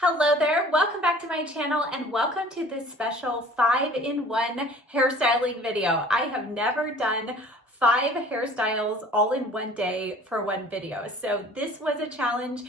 Hello there, welcome back to my channel and welcome to this special 5-in-1 hairstyling video. I have never done 5 hairstyles all in one day for one video. So this was a challenge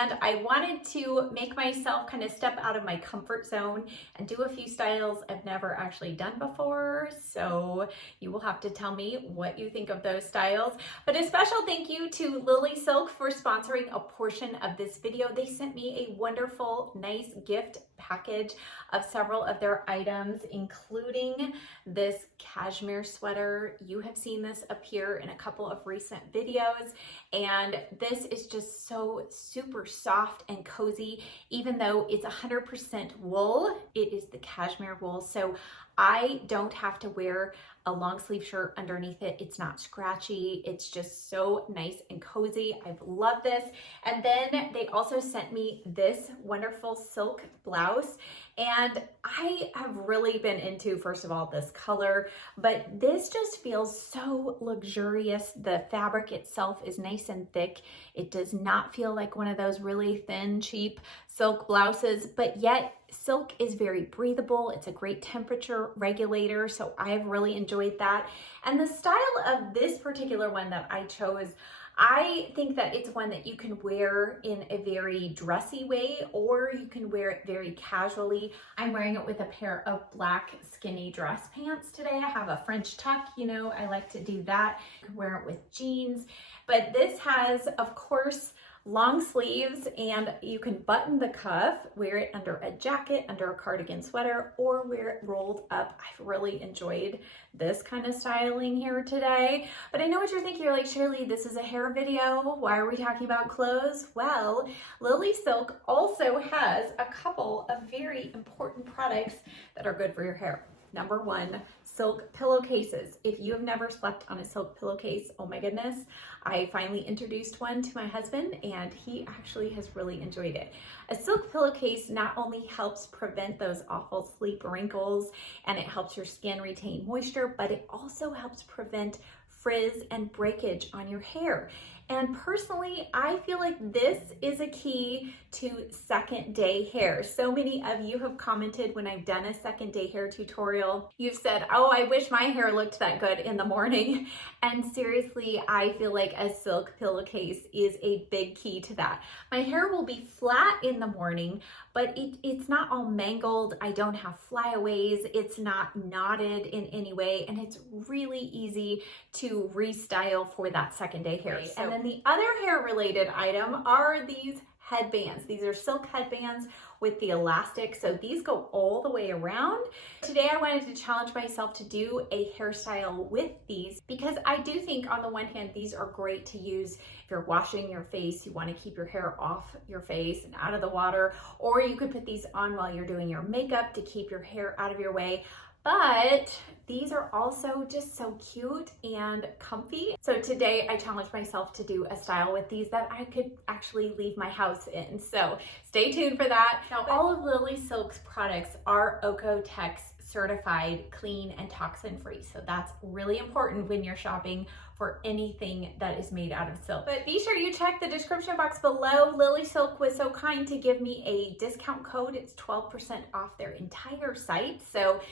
and I wanted to make myself kind of step out of my comfort zone and do a few styles I've never actually done before. So you will have to tell me what you think of those styles. But a special thank you to Lilysilk for sponsoring a portion of this video. They sent me a wonderful, nice gift package of several of their items, including this cashmere sweater. You have seen this appear in a couple of recent videos, and this is just so super soft and cozy. Even though it's 100% wool, it is the cashmere wool, so I don't have to wear a long sleeve shirt underneath it. It's not scratchy. It's just so nice and cozy. I've loved this. And then they also sent me this wonderful silk blouse. And I have really been into, first of all, this color, but this just feels so luxurious. The fabric itself is nice and thick. It does not feel like one of those really thin, cheap silk blouses, but yet silk is very breathable. It's a great temperature regulator, so I've really enjoyed that. And the style of this particular one that I chose, I think that it's one that you can wear in a very dressy way, or you can wear it very casually. I'm wearing it with a pair of black skinny dress pants today. I have a French tuck, you know, I like to do that. You can wear it with jeans, but this has, of course, long sleeves, and you can button the cuff, wear it under a jacket, under a cardigan sweater, or wear it rolled up. I've really enjoyed this kind of styling here today. But I know what you're thinking. You're like, Shirley, this is a hair video. Why are we talking about clothes? Well, Lilysilk also has a couple of very important products that are good for your hair. Number one, silk pillowcases. If you have never slept on a silk pillowcase, oh my goodness, I finally introduced one to my husband and he actually has really enjoyed it. A silk pillowcase not only helps prevent those awful sleep wrinkles and it helps your skin retain moisture, but it also helps prevent frizz and breakage on your hair. And personally, I feel like this is a key to second day hair. So many of you have commented when I've done a second day hair tutorial. You've said, oh, I wish my hair looked that good in the morning. And seriously, I feel like a silk pillowcase is a big key to that. My hair will be flat in the morning, but it's not all mangled. I don't have flyaways. It's not knotted in any way. And it's really easy to restyle for that second day hair. So, and then the other hair related item are these headbands. These are silk headbands with the elastic. So these go all the way around. Today I wanted to challenge myself to do a hairstyle with these because I do think on the one hand, these are great to use if you're washing your face, you want to keep your hair off your face and out of the water, or you could put these on while you're doing your makeup to keep your hair out of your way. But these are also just so cute and comfy. So today I challenged myself to do a style with these that I could actually leave my house in. So stay tuned for that. Now, all of Lilysilk's products are OEKO-TEX certified, clean and toxin free. So that's really important when you're shopping for anything that is made out of silk. But be sure you check the description box below. Lilysilk was so kind to give me a discount code. It's 12% off their entire site. So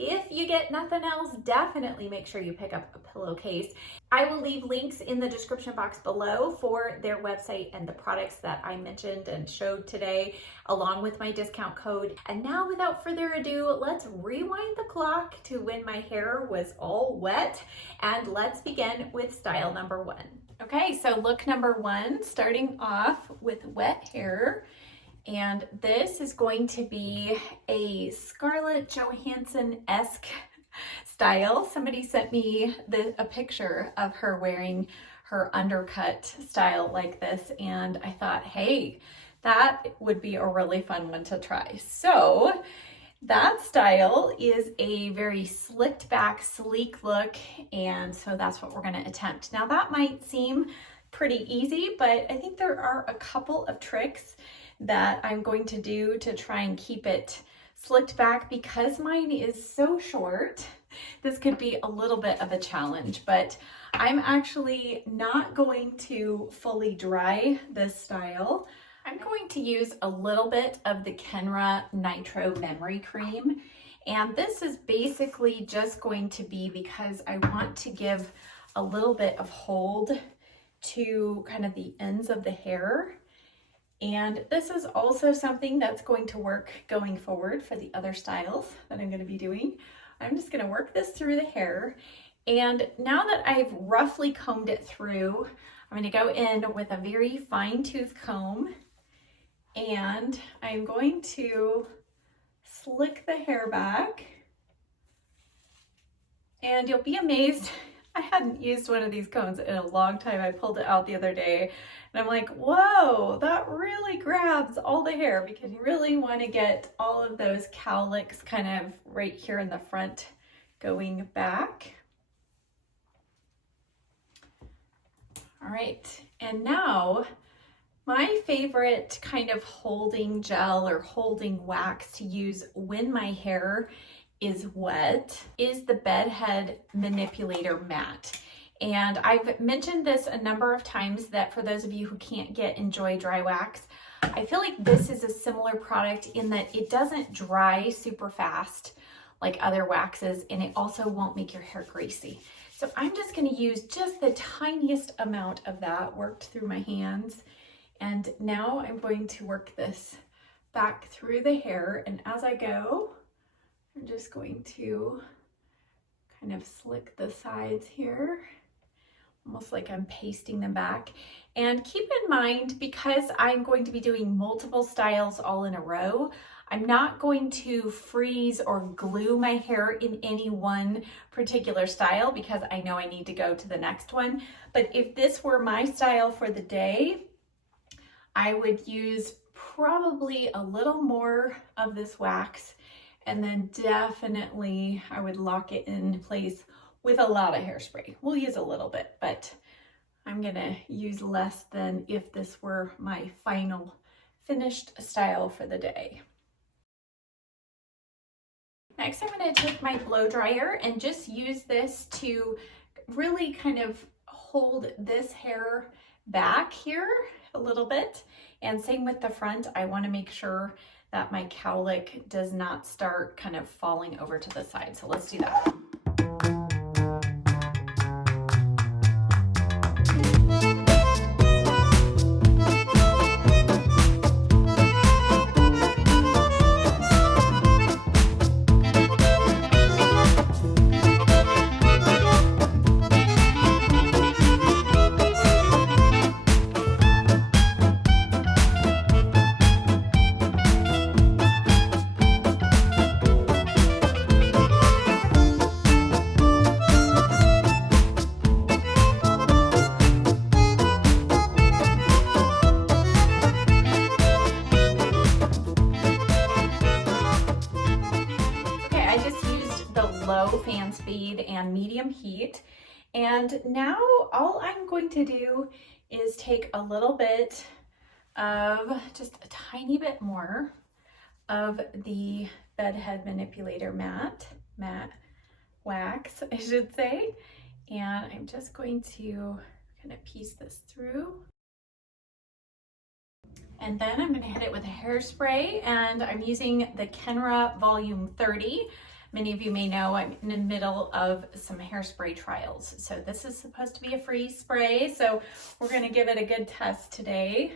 if you get nothing else, definitely make sure you pick up a pillowcase. I will leave links in the description box below for their website and the products that I mentioned and showed today, along with my discount code. And now, without further ado, let's rewind the clock to when my hair was all wet, and let's begin with style number one. Okay, so look number one, starting off with wet hair. And this is going to be a Scarlett Johansson-esque style. Somebody sent me a picture of her wearing her undercut style like this, and I thought, hey, that would be a really fun one to try. So that style is a very slicked back, sleek look, and so that's what we're going to attempt. Now that might seem pretty easy, but I think there are a couple of tricks that I'm going to do to try and keep it slicked back. Because mine is so short, this could be a little bit of a challenge, but I'm actually not going to fully dry this style. I'm going to use a little bit of the Kenra Nitro Memory Cream. And this is basically just going to be because I want to give a little bit of hold to kind of the ends of the hair. And this is also something that's going to work going forward for the other styles that I'm going to be doing. I'm just going to work this through the hair. And now that I've roughly combed it through, I'm going to go in with a very fine tooth comb, and I'm going to slick the hair back. And you'll be amazed, I hadn't used one of these combs in a long time. I pulled it out the other day and I'm like, whoa, that really grabs all the hair, because you really want to get all of those cowlicks kind of right here in the front going back. All right, and now my favorite kind of holding gel or holding wax to use when my hair is wet is the Bedhead Manipulator Matte. And I've mentioned this a number of times that for those of you who can't get Enjoy Dry Wax, I feel like this is a similar product in that it doesn't dry super fast like other waxes, and it also won't make your hair greasy. So I'm just going to use just the tiniest amount of that worked through my hands. And now I'm going to work this back through the hair. And as I go, I'm just going to kind of slick the sides here, almost like I'm pasting them back. And keep in mind, because I'm going to be doing multiple styles all in a row, I'm not going to freeze or glue my hair in any one particular style because I know I need to go to the next one. But if this were my style for the day, I would use probably a little more of this wax, and then definitely I would lock it in place with a lot of hairspray. We'll use a little bit, but I'm gonna use less than if this were my final finished style for the day. Next, I'm going to take my blow dryer and just use this to really kind of hold this hair back here a little bit. And same with the front. I want to make sure that my cowlick does not start kind of falling over to the side. So let's do that. Fan speed and medium heat. And now all I'm going to do is take a little bit of, just a tiny bit more of the Bedhead Manipulator matte wax, I should say. And I'm just going to kind of piece this through. And then I'm going to hit it with a hairspray, and I'm using the Kenra Volume 30. Many of you may know I'm in the middle of some hairspray trials. So this is supposed to be a free spray, so we're going to give it a good test today.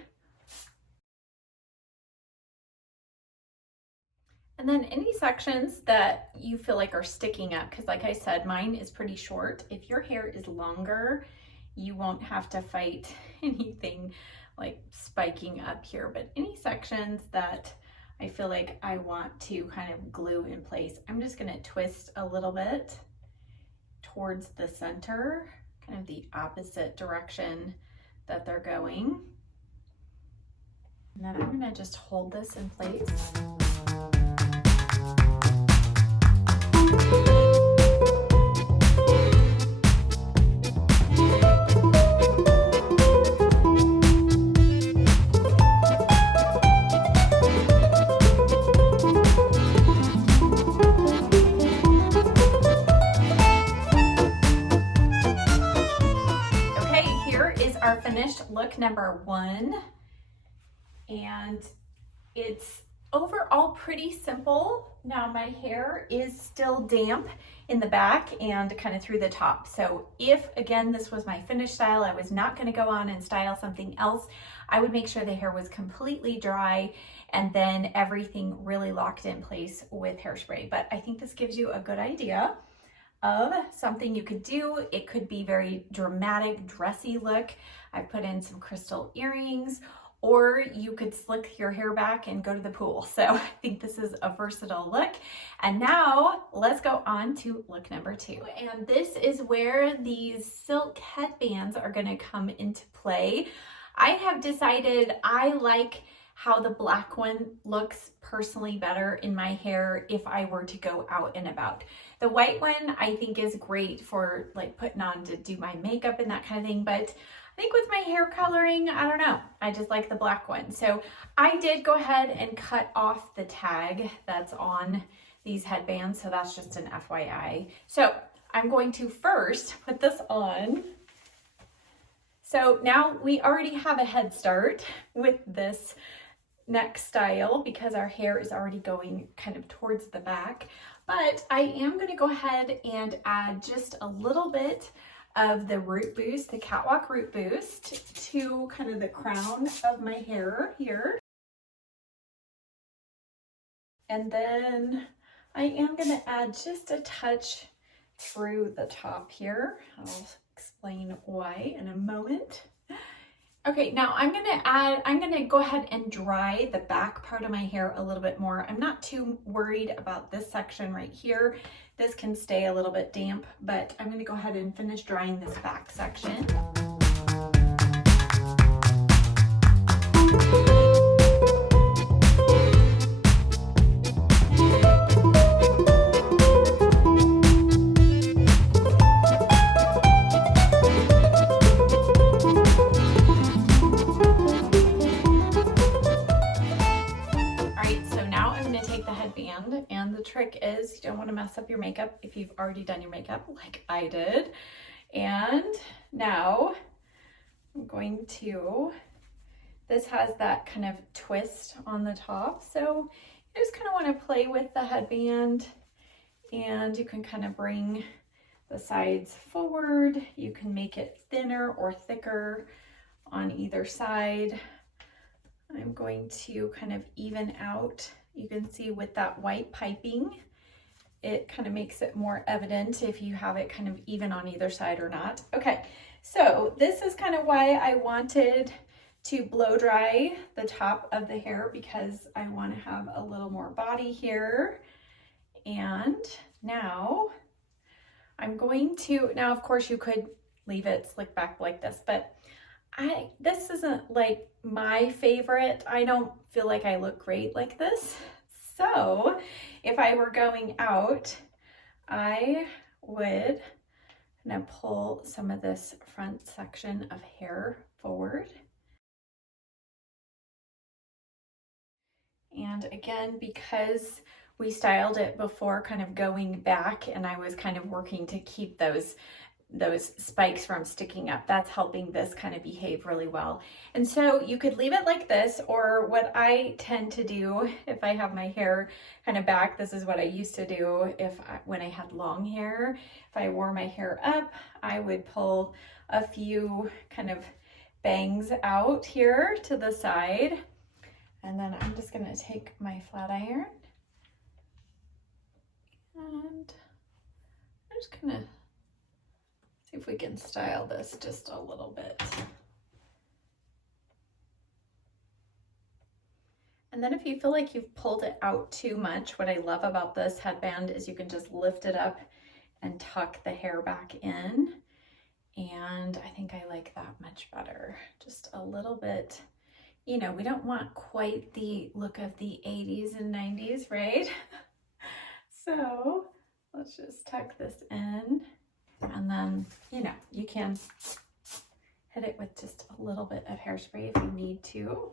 And then any sections that you feel like are sticking up, because like I said, mine is pretty short. If your hair is longer, you won't have to fight anything like spiking up here, but any sections that I feel like I want to kind of glue in place, I'm just going to twist a little bit towards the center, kind of the opposite direction that they're going. And then I'm going to just hold this in place. Look number 1, and it's overall pretty simple. Now my hair is still damp in the back and kind of through the top. So if, again, this was my finished style, I was not going to go on and style something else, I would make sure the hair was completely dry and then everything really locked in place with hairspray. But I think this gives you a good idea of something you could do. It could be very dramatic, dressy look. I put in some crystal earrings, or you could slick your hair back and go to the pool. So I think this is a versatile look. And now let's go on to look number 2. And this is where these silk headbands are gonna come into play. I have decided I like how the black one looks personally better in my hair if I were to go out and about. The white one I think is great for like putting on to do my makeup and that kind of thing, but I think with my hair coloring, I don't know, I just like the black one. So I did go ahead and cut off the tag that's on these headbands, so that's just an FYI. So I'm going to first put this on. So now we already have a head start with this neck style because our hair is already going kind of towards the back, but I am going to go ahead and add just a little bit of the root boost, the catwalk root boost, to kind of the crown of my hair here. And then I am going to add just a touch through the top here. I'll explain why in a moment. Okay, now I'm gonna go ahead and dry the back part of my hair a little bit more. I'm not too worried about this section right here. This can stay a little bit damp, but I'm gonna go ahead and finish drying this back section. And the trick is you don't want to mess up your makeup if you've already done your makeup like I did. And now I'm going to, this has that kind of twist on the top, so you just kind of want to play with the headband, and you can kind of bring the sides forward. You can make it thinner or thicker on either side. I'm going to kind of even out. You can see with that white piping, it kind of makes it more evident if you have it kind of even on either side or not. Okay, so this is kind of why I wanted to blow dry the top of the hair, because I want to have a little more body here. And now I'm going to, now of course you could leave it slick back like this, but this isn't like my favorite. I don't feel like I look great like this. So if I were going out, I would kind of pull some of this front section of hair forward. And again, because we styled it before kind of going back, and I was kind of working to keep those spikes from sticking up, that's helping this kind of behave really well. And so you could leave it like this, or what I tend to do if I have my hair kind of back, this is what I used to do when I had long hair. If I wore my hair up, I would pull a few kind of bangs out here to the side, and then I'm just going to take my flat iron and I'm just going to see if we can style this just a little bit. And then if you feel like you've pulled it out too much, what I love about this headband is you can just lift it up and tuck the hair back in. And I think I like that much better. Just a little bit, you know, we don't want quite the look of the 80s and 90s, right? So let's just tuck this in. And then, you know, you can hit it with just a little bit of hairspray if you need to.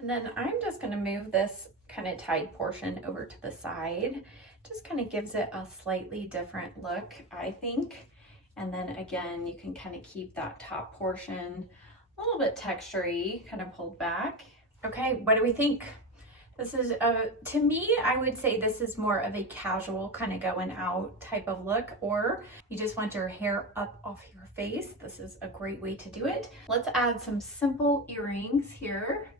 And then I'm just going to move this kind of tied portion over to the side. Just kind of gives it a slightly different look, I think. And then again, you can kind of keep that top portion a little bit textury, kind of pulled back. Okay, what do we think? This is, to me, I would say this is more of a casual kind of going out type of look, or you just want your hair up off your face. This is a great way to do it. Let's add some simple earrings here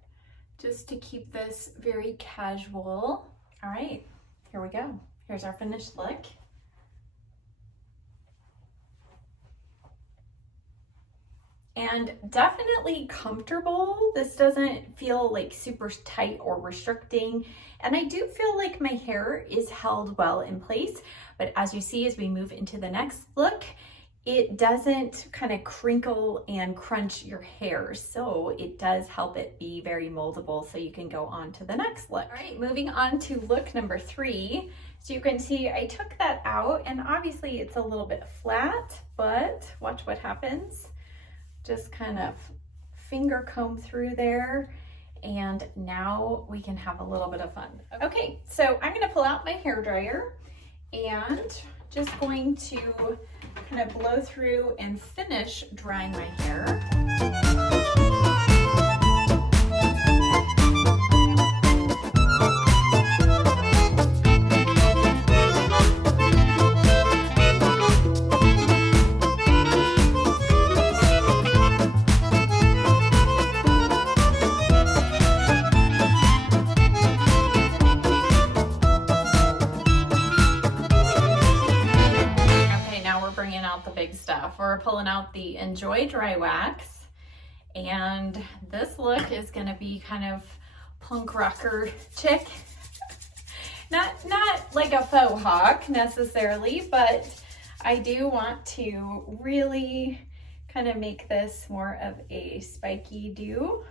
just to keep this very casual. All right, here we go. Here's our finished look. And definitely comfortable. This doesn't feel like super tight or restricting. And I do feel like my hair is held well in place. But as you see, as we move into the next look, it doesn't kind of crinkle and crunch your hair. So it does help it be very moldable so you can go on to the next look. All right, moving on to look number 3. So you can see I took that out and obviously it's a little bit flat, but watch what happens. Just kind of finger comb through there, and now we can have a little bit of fun. Okay, so I'm gonna pull out my hair dryer and just going to kind of blow through and finish drying my hair. We're pulling out the Enjoy Dry Wax, and this look is going to be kind of punk rocker chick. not like a faux hawk necessarily, but I do want to really kind of make this more of a spiky do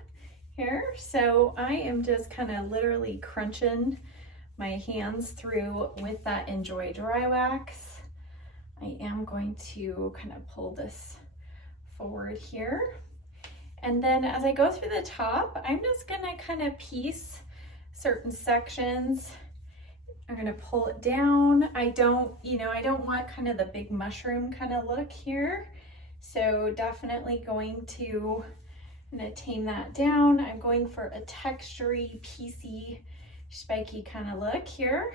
here. So I am just kind of literally crunching my hands through with that Enjoy Dry Wax. I am going to kind of pull this forward here. And then as I go through the top, I'm just gonna kind of piece certain sections. I'm gonna pull it down. I don't want kind of the big mushroom kind of look here. So definitely going to tame that down. I'm going for a textury, piecey, spiky kind of look here.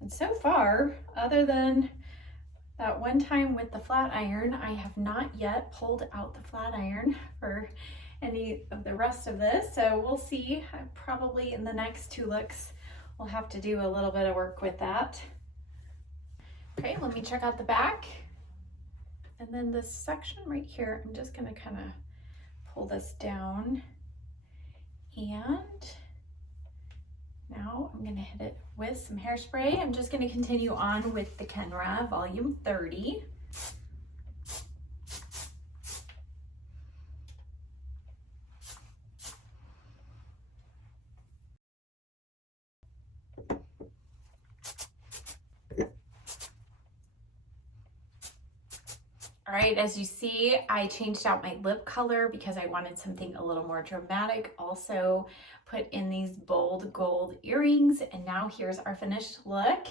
And so far, other than that one time with the flat iron, I have not yet pulled out the flat iron for any of the rest of this. So we'll see. Probably in the next 2 looks, we'll have to do a little bit of work with that. Okay, let me check out the back. And then this section right here, I'm just gonna kind of pull this down, and now I'm gonna hit it with some hairspray. I'm just gonna continue on with the Kenra Volume 30. All right, as you see, I changed out my lip color because I wanted something a little more dramatic. Also put in these bold gold earrings, and now here's our finished look.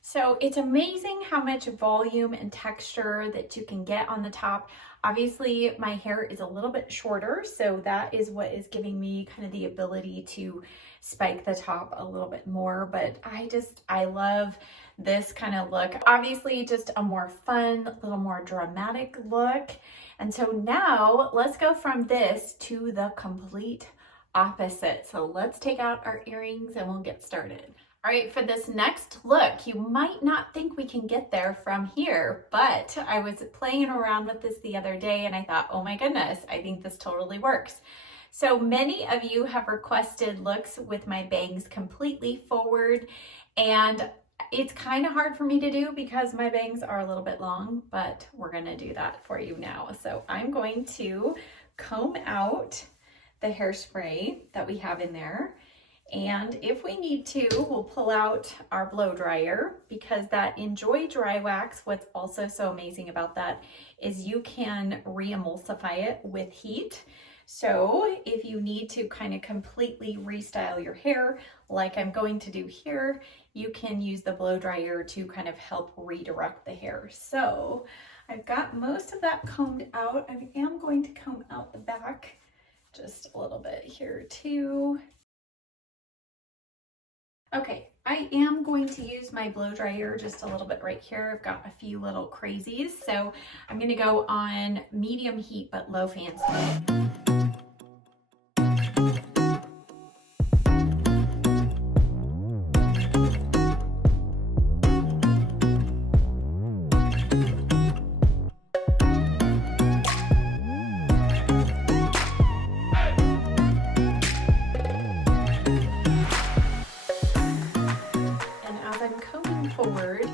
So it's amazing how much volume and texture that you can get on the top. Obviously, my hair is a little bit shorter, so that is what is giving me kind of the ability to spike the top a little bit more, but I love this kind of look. Obviously, just a more fun, a little more dramatic look. And so now let's go from this to the complete opposite. So let's take out our earrings and we'll get started. All right, for this next look, you might not think we can get there from here, but I was playing around with this the other day and I thought, oh my goodness, I think this totally works. So many of you have requested looks with my bangs completely forward, and it's kind of hard for me to do because my bangs are a little bit long, but we're gonna do that for you now. So I'm going to comb out the hairspray that we have in there. And if we need to, we'll pull out our blow dryer, because that Enjoy Dry Wax, what's also so amazing about that is you can re-emulsify it with heat. So if you need to kind of completely restyle your hair, like I'm going to do here, you can use the blow dryer to kind of help redirect the hair. So I've got most of that combed out. I am going to comb out the back just a little bit here too. Okay, I am going to use my blow dryer just a little bit right here. I've got a few little crazies, so I'm gonna go on medium heat but low fan speed. Forward,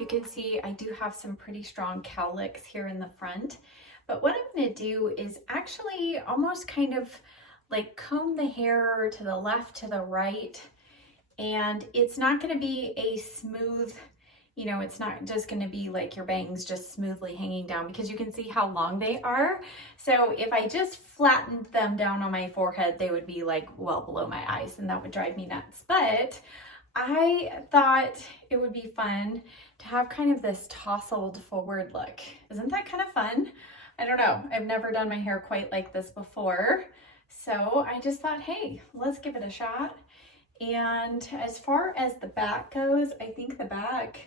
you can see I do have some pretty strong cowlicks here in the front, but what I'm going to do is actually almost kind of like comb the hair to the left, to the right, and it's not going to be a smooth, you know, it's not just going to be like your bangs just smoothly hanging down, because you can see how long they are. So if I just flattened them down on my forehead, they would be like well below my eyes, and that would drive me nuts. But I thought it would be fun to have kind of this tousled forward look. Isn't that kind of fun? I don't know. I've never done my hair quite like this before. So I just thought, hey, let's give it a shot. And as far as the back goes, I think the back,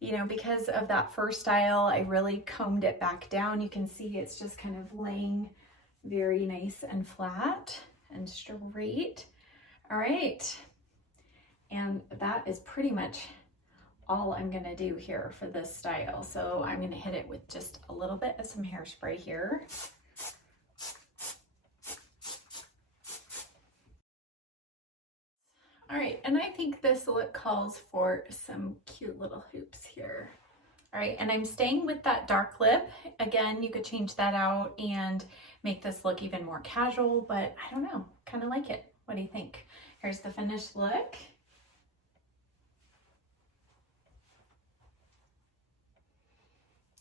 you know, because of that first style, I really combed it back down. You can see it's just kind of laying very nice and flat and straight. All right. And that is pretty much all I'm gonna do here for this style. So I'm gonna hit it with just a little bit of some hairspray here. All right, and I think this look calls for some cute little hoops here. All right, and I'm staying with that dark lip. Again, you could change that out and make this look even more casual, but I don't know, kind of like it. What do you think? Here's the finished look.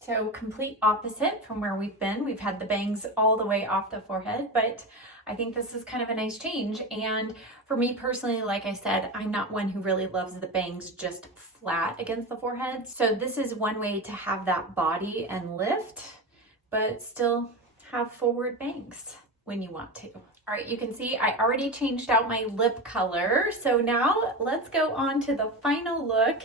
So complete opposite from where we've been. We've had the bangs all the way off the forehead, but I think this is kind of a nice change. And for me personally, like I said, I'm not one who really loves the bangs just flat against the forehead. So this is one way to have that body and lift, but still have forward bangs when you want to. All right, you can see I already changed out my lip color. So now let's go on to the final look.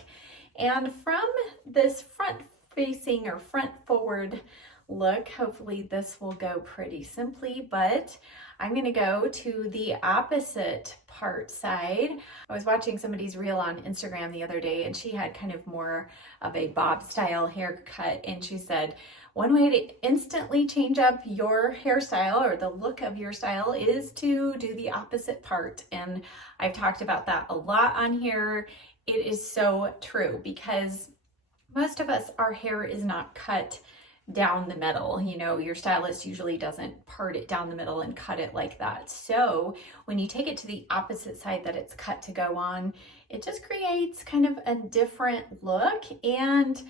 And from this front facing or front forward look, hopefully this will go pretty simply, but I'm gonna go to the opposite part side. I was watching somebody's reel on Instagram the other day, and she had kind of more of a bob style haircut, and she said one way to instantly change up your hairstyle or the look of your style is to do the opposite part. And I've talked about that a lot on here. It is so true, because most of us, our hair is not cut down the middle. You know, your stylist usually doesn't part it down the middle and cut it like that. So when you take it to the opposite side that it's cut to go on, it just creates kind of a different look. And,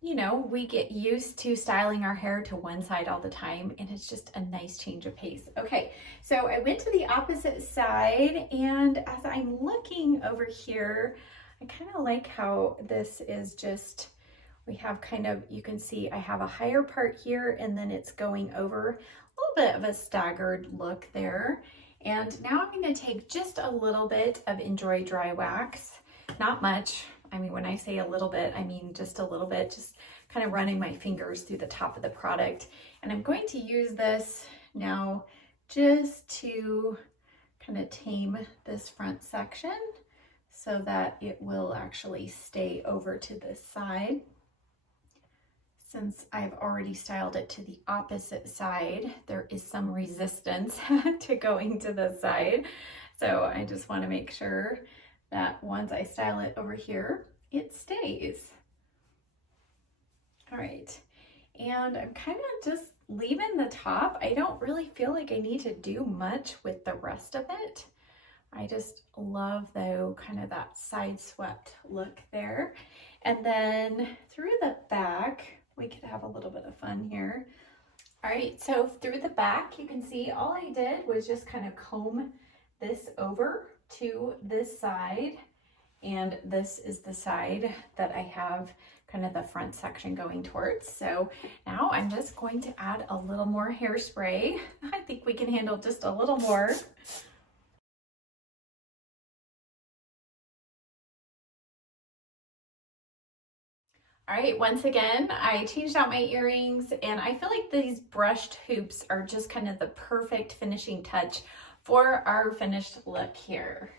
you know, we get used to styling our hair to one side all the time, and it's just a nice change of pace. Okay, so I went to the opposite side, and as I'm looking over here, I kind of like how this is just, we have kind of, you can see I have a higher part here, and then it's going over a little bit of a staggered look there. And now I'm going to take just a little bit of Enjoy Dry Wax, not much. I mean, when I say a little bit, I mean just a little bit, just kind of running my fingers through the top of the product. And I'm going to use this now just to kind of tame this front section, so that it will actually stay over to this side. Since I've already styled it to the opposite side, there is some resistance to going to this side. So I just want to make sure that once I style it over here, it stays. All right, and I'm kind of just leaving the top. I don't really feel like I need to do much with the rest of it. I just love, though, kind of that side swept look there. And then through the back, we could have a little bit of fun here. All right, so through the back, you can see all I did was just kind of comb this over to this side. And this is the side that I have kind of the front section going towards. So now I'm just going to add a little more hairspray. I think we can handle just a little more. All right, once again, I changed out my earrings and I feel like these brushed hoops are just kind of the perfect finishing touch for our finished look here.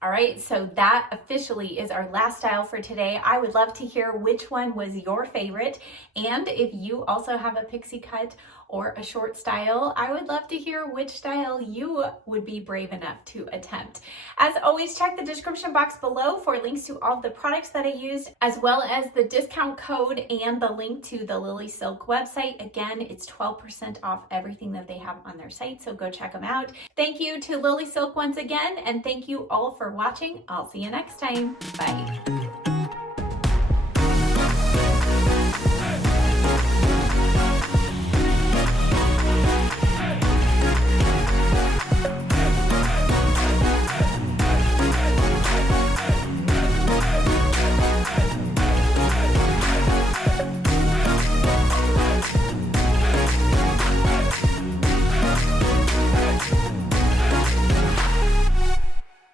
All right, so that officially is our last style for today. I would love to hear which one was your favorite. And if you also have a pixie cut or a short style, I would love to hear which style you would be brave enough to attempt. As always, check the description box below for links to all the products that I used, as well as the discount code and the link to the Lilysilk website. Again, it's 12% off everything that they have on their site, so go check them out. Thank you to Lilysilk once again, and thank you all for watching. I'll see you next time. Bye.